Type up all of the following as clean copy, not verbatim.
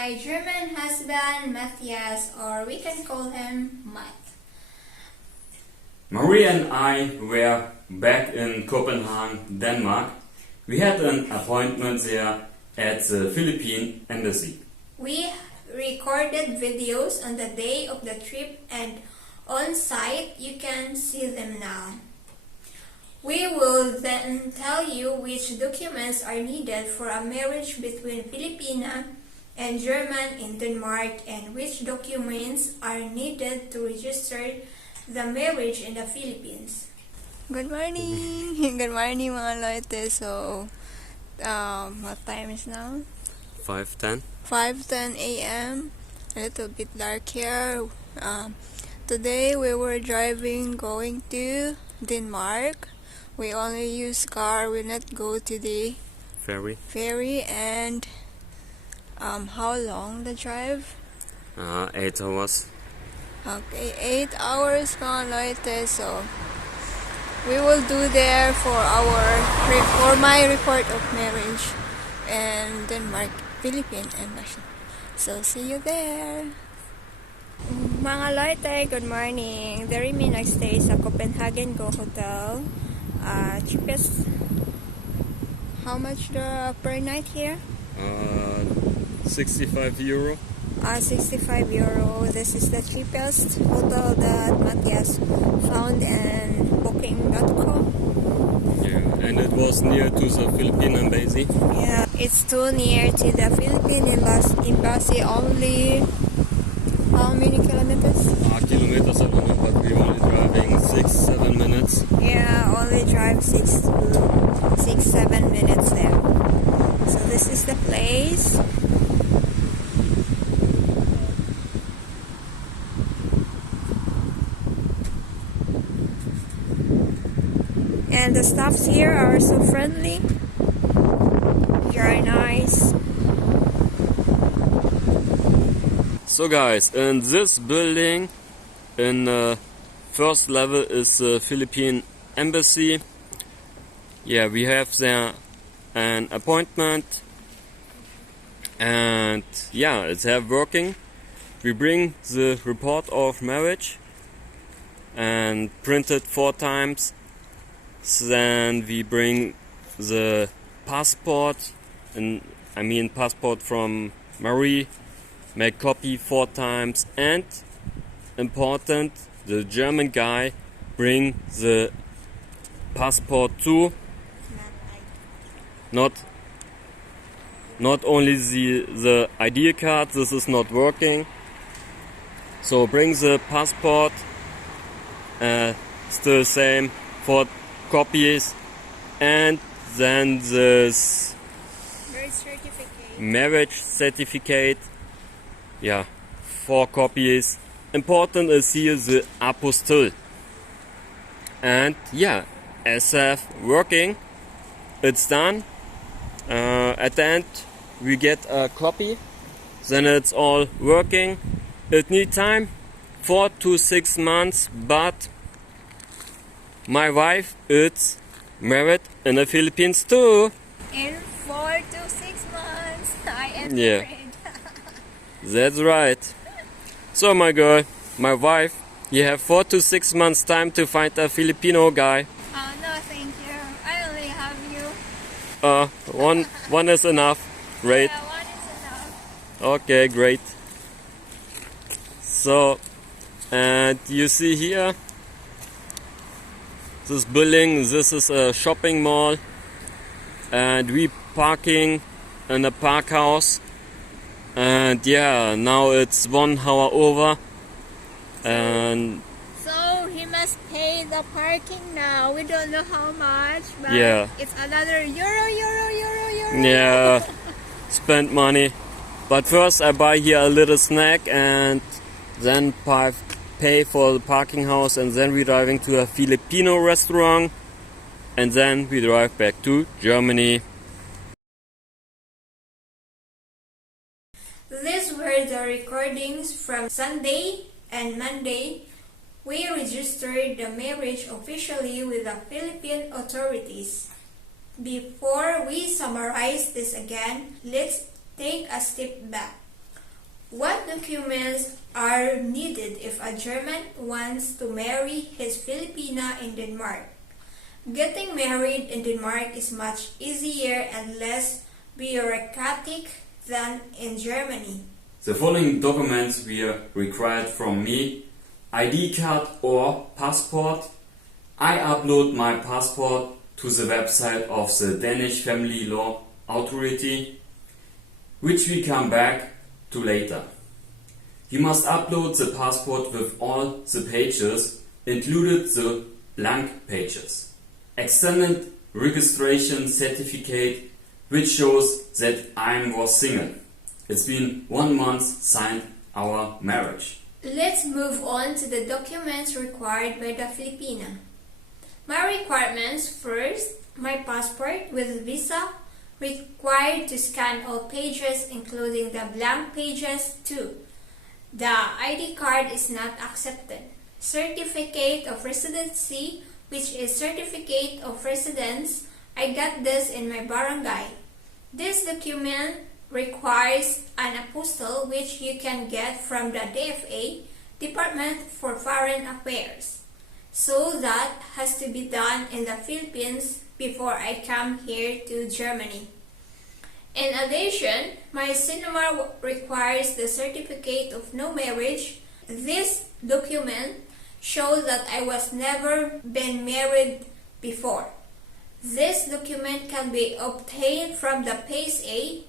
my German husband Matthias, or we can call him Matt. Marie and I were back in Copenhagen, Denmark. We had an appointment there at the Philippine embassy. We recorded videos on the day of the trip, and on site you can see them now. We will then tell you which documents are needed for a marriage between Filipina and German in Denmark, and which documents are needed to register the marriage in the Philippines. Good morning! Good morning mga Leute. So, what time is now? 5:10. 5:10 a.m. A little bit dark here. Today we were driving going to Denmark. We only use car, we not go to the ferry. And how long the drive? 8 hours. Okay, 8 hours mga Leute. So we will do there for my report of marriage in Denmark, Philippine embassy. So see you there. Mga Leute, good morning. There mi nagstay sa Copenhagen Go Hotel. Cheapest. How much per night here? 65 euro. 65 euro. This is the cheapest hotel that Matthias found in booking.com. Yeah, and it was near to the Philippine embassy. Yeah, it's too near to the Philippine embassy. Only how many kilometers? Kilometers, I don't know, but we only driving 6-7 minutes. Yeah, only drive 6-7 minutes there. So this is the place. And the staffs here are so friendly. Very nice. So guys, in this building, in the first level is the Philippine embassy. Yeah, we have there an appointment, and yeah, it's there working. We bring the report of marriage and print it 4 times. Then we bring the passport, and I mean passport from Marie, make copy 4 times, and important, the German guy bring the passport too. Not only the ID card, this is not working. So bring the passport, still same, 4 copies, and then this marriage certificate, yeah, 4 copies. Important is here the apostille. And yeah, SF working, it's done. At the end we get a copy, then it's all working. It needs time, 4 to 6 months, but my wife is married in the Philippines too. In 4 to 6 months, I am Yeah. married. That's right. So my girl, my wife, you have 4 to 6 months time to find a Filipino guy. Oh no, thank you. I only have you. One is enough. Great. Yeah, 1 is enough. Okay, great. So, and you see here, this building, this is a shopping mall, and we parking in a park house. And yeah, now it's 1 hour over, and So he must pay the parking now. We don't know how much, but Yeah. it's another euro. yeah, spend money. But first I buy here a little snack, and then pay for the parking house, and then we're driving to a Filipino restaurant, and then we drive back to Germany. These were the recordings from Sunday and Monday. We registered the marriage officially with the Philippine authorities. Before we summarize this again, let's take a step back. What documents are needed if a German wants to marry his Filipina in Denmark? Getting married in Denmark is much easier and less bureaucratic than in Germany. The following documents were required from me: ID card or passport. I upload my passport to the website of the Danish Family Law Authority, which we come back to later. You must upload the passport with all the pages, included the blank pages. Extended registration certificate, which shows that I was single. It's been 1 month since our marriage. Let's move on to the documents required by the Filipina. My requirements: first, my passport with visa, required to scan all pages including the blank pages. 2. The ID card is not accepted. Certificate of residency, which is certificate of residence. I got this in my barangay. This document requires an apostille, which you can get from the DFA, Department for Foreign Affairs. So that has to be done in the Philippines before I come here to Germany. In addition, my cinema requires the certificate of no marriage. This document shows that I was never been married before. This document can be obtained from the PSA.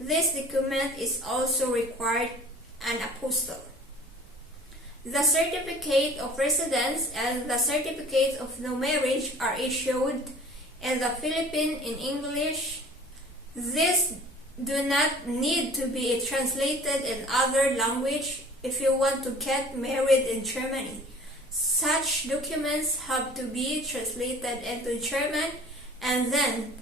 This document is also required an apostille. The certificate of residence and the certificate of no marriage are issued in the Philippines in English. These do not need to be translated in other language if you want to get married in Germany. Such documents have to be translated into German and then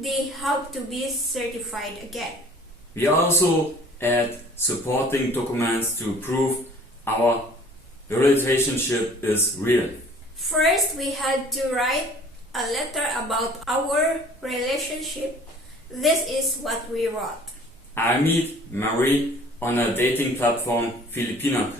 they have to be certified again. We also add supporting documents to prove our relationship is real. First, we had to write a letter about our relationship. This is what we wrote. I meet Marie on a dating platform, Filipina.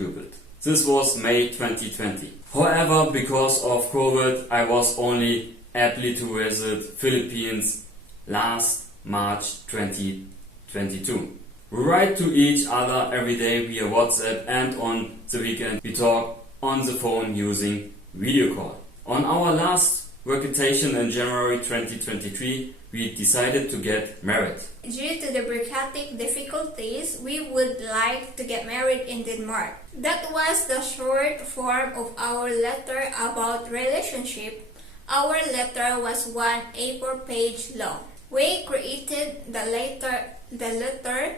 This was May 2020. However, because of COVID, I was only able to visit Philippines last March 2022. We write to each other every day via WhatsApp, and on the weekend we talk on the phone using video call. On our last vacation in January 2023, we decided to get married. Due to the bureaucratic difficulties, we would like to get married in Denmark. That was the short form of our letter about relationship. Our letter was 1 A4 page long. We created the letter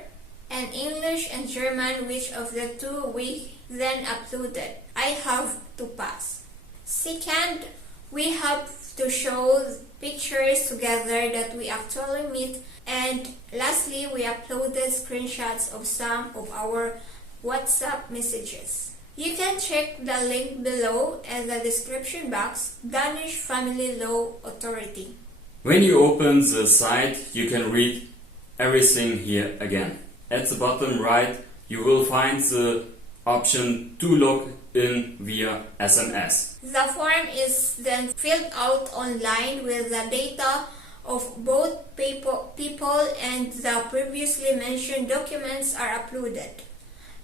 in English and German, which of the two we then uploaded. I have to pass. Second, we have to show pictures together that we actually meet. And lastly, we uploaded screenshots of some of our WhatsApp messages. You can check the link below in the description box, Danish Family Law Authority. When you open the site, you can read everything here again. At the bottom right, you will find the option to log in via SMS. The form is then filled out online with the data of both people and the previously mentioned documents are uploaded.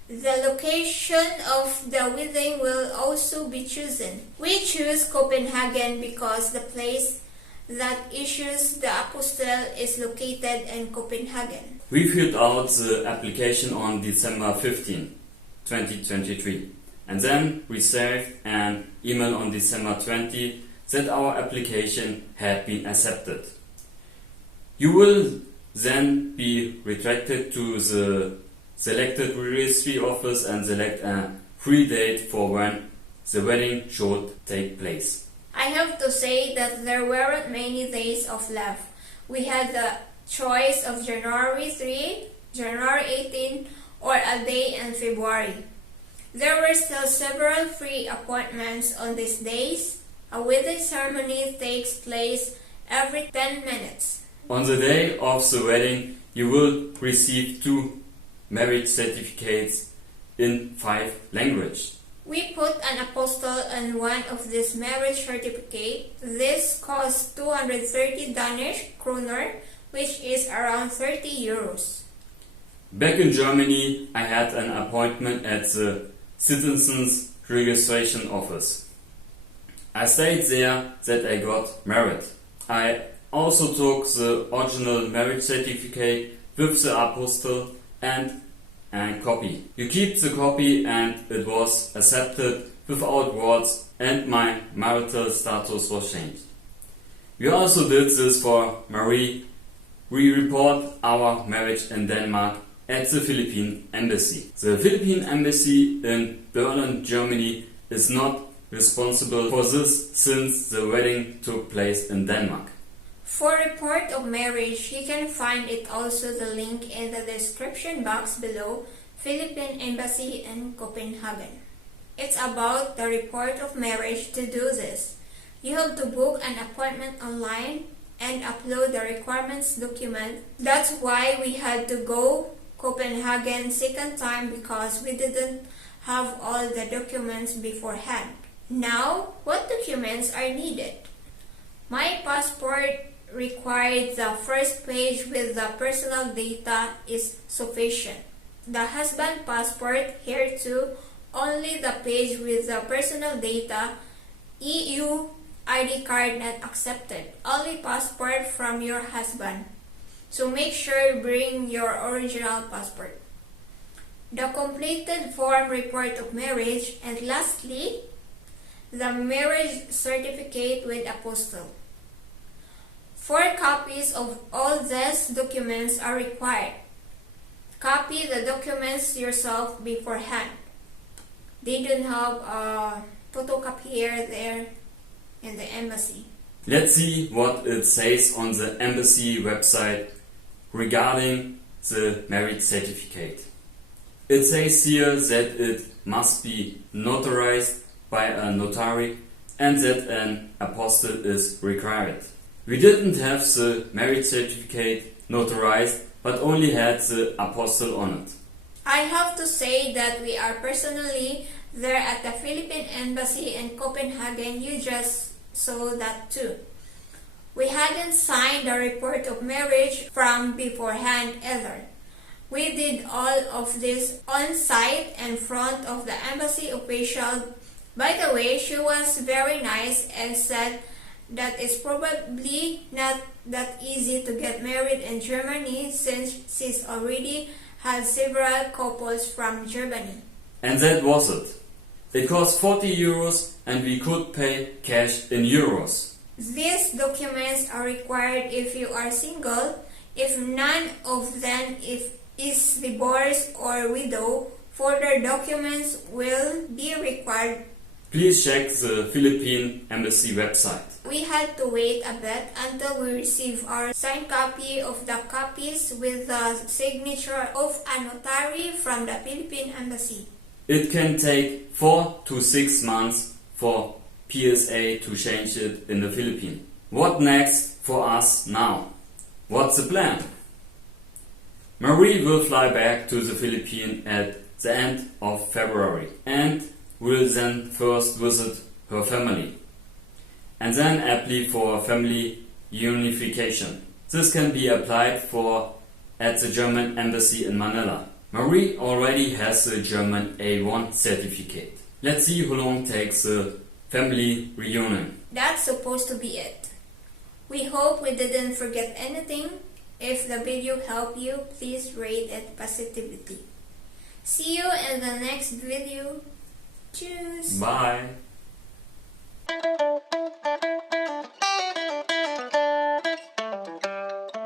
The location of the wedding will also be chosen. We choose Copenhagen because the place that issues the apostille is located in Copenhagen. We filled out the application on December 15, 2023, and then received an email on December 20 that our application had been accepted. You will then be redirected to the selected registry office and select a free date for when the wedding should take place. I have to say that there weren't many days off left. We had the choice of January 3, January 18, or a day in February. There were still several free appointments on these days. A wedding ceremony takes place every 10 minutes. On the day of the wedding, you will receive 2 marriage certificates in 5 languages. We put an apostle on one of these marriage certificates. This costs 230 Danish kroner, which is around 30 euros. Back in Germany, I had an appointment at the Citizens Registration Office. I stayed there that I got married. I also took the original marriage certificate with the apostle and a copy. You keep the copy and it was accepted without words and my marital status was changed. We also did this for Marie. We report our marriage in Denmark at the Philippine Embassy. The Philippine Embassy in Berlin, Germany is not responsible for this since the wedding took place in Denmark. For report of marriage, you can find it also the link in the description box below, Philippine Embassy in Copenhagen. It's about the report of marriage. To do this, you have to book an appointment online and upload the requirements document. That's why we had to go Copenhagen second time because we didn't have all the documents beforehand. Now, what documents are needed? My passport required the first page with the personal data is sufficient. The husband passport here too, only the page with the personal data. EU ID card not accepted. Only passport from your husband. So make sure you bring your original passport. The completed form report of marriage, and lastly, the marriage certificate with apostle. 4 copies of all these documents are required. Copy the documents yourself beforehand. They don't have a photocopier there in the embassy. Let's see what it says on the embassy website regarding the marriage certificate. It says here that it must be notarized by a notary and that an apostle is required. We didn't have the marriage certificate notarized but only had the apostle on it. I have to say that we are personally there at the Philippine Embassy in Copenhagen. You just saw that too. We hadn't signed the report of marriage from beforehand either. We did all of this on site in front of the embassy official. By the way, she was very nice and said that it's probably not that easy to get married in Germany since she's already had several couples from Germany. And that was it. It cost 40 euros and we could pay cash in euros. These documents are required if you are single. If none of them is divorced or widow, further documents will be required. Please check the Philippine Embassy website. We had to wait a bit until we receive our signed copy of the copies with the signature of a notary from the Philippine Embassy. It can take 4 to 6 months for PSA to change it in the Philippines. What next for us now? What's the plan? Marie will fly back to the Philippines at the end of February and will then first visit her family and then apply for family unification. This can be applied for at the German embassy in Manila. Marie already has the German A1 certificate. Let's see how long takes the family reunion. That's supposed to be it. We hope we didn't forget anything. If the video helped you, please rate it positively. See you in the next video. Cheers! Bye!